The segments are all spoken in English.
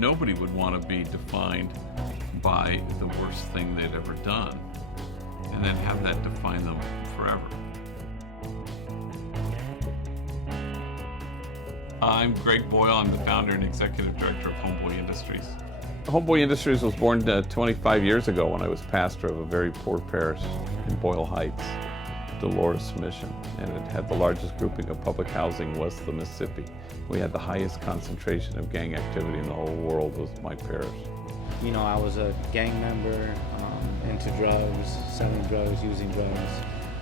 nobody would want to be defined by the worst thing they'd ever done and then have that define them forever. I'm Greg Boyle. I'm the founder and executive director of Homeboy Industries. Homeboy Industries was born 25 years ago when I was pastor of a very poor parish in Boyle Heights, Dolores Mission, and it had the largest grouping of public housing west of the Mississippi. We had the highest concentration of gang activity in the whole world was my parish. You know, I was a gang member, into drugs, selling drugs, using drugs,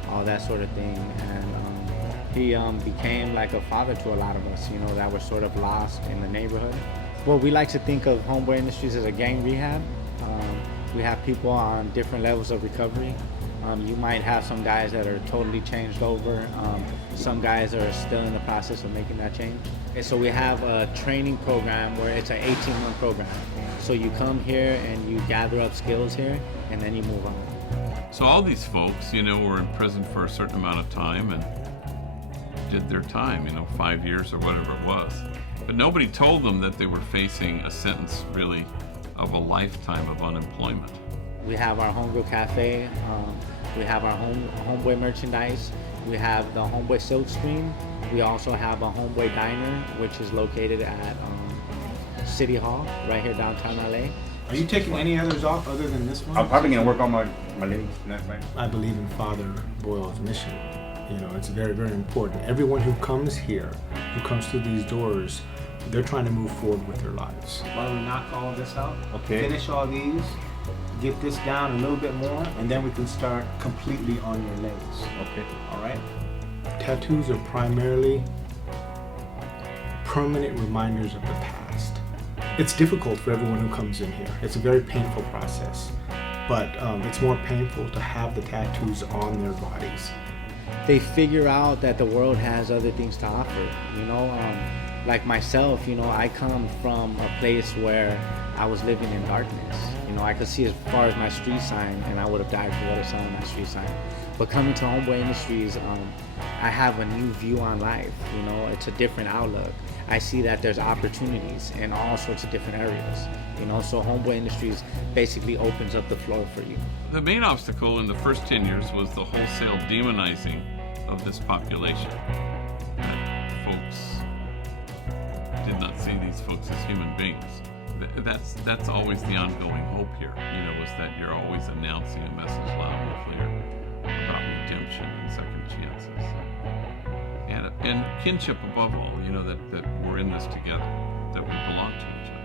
all that sort of thing. And he became like a father to a lot of us, you know, that were sort of lost in the neighborhood. Well, we like to think of Homeboy Industries as a gang rehab. We have people on different levels of recovery. You might have some guys that are totally changed over. Some guys are still in the process of making that change. And so we have a training program where it's an 18-month program. So you come here and you gather up skills here, and then you move on. So all these folks, you know, were in prison for a certain amount of time and did their time, you know, 5 years or whatever it was. But nobody told them that they were facing a sentence really of a lifetime of unemployment. We have our Homegirl Cafe, we have our Homeboy merchandise, we have the Homeboy Silk Screen, we also have a Homeboy Diner, which is located at City Hall, right here downtown LA. Are you taking any others off other than this one? I'm probably gonna work on my links next night. I believe in Father Boyle's mission. You know, it's very, very important. Everyone who comes here, who comes through these doors, they're trying to move forward with their lives. Why don't we knock all this out? Okay. Finish all these, get this down a little bit more, and then we can start completely on your legs. Okay. All right? Tattoos are primarily permanent reminders of the past. It's difficult for everyone who comes in here. It's a very painful process, but it's more painful to have the tattoos on their bodies. They figure out that the world has other things to offer, you know. Like myself, you know, I come from a place where I was living in darkness. You know, I could see as far as my street sign, and I would have died for what I saw on my street sign. But coming to Homeboy Industries, I have a new view on life. You know, it's a different outlook. I see that there's opportunities in all sorts of different areas. You know, so Homeboy Industries basically opens up the floor for you. The main obstacle in the first 10 years was the wholesale demonizing of this population. Folks did not see these folks as human beings. That's always the ongoing hope here, you know, is that you're always announcing a message loud and clear about redemption and second chances. And kinship above all, you know, that we're in this together, that we belong to each other.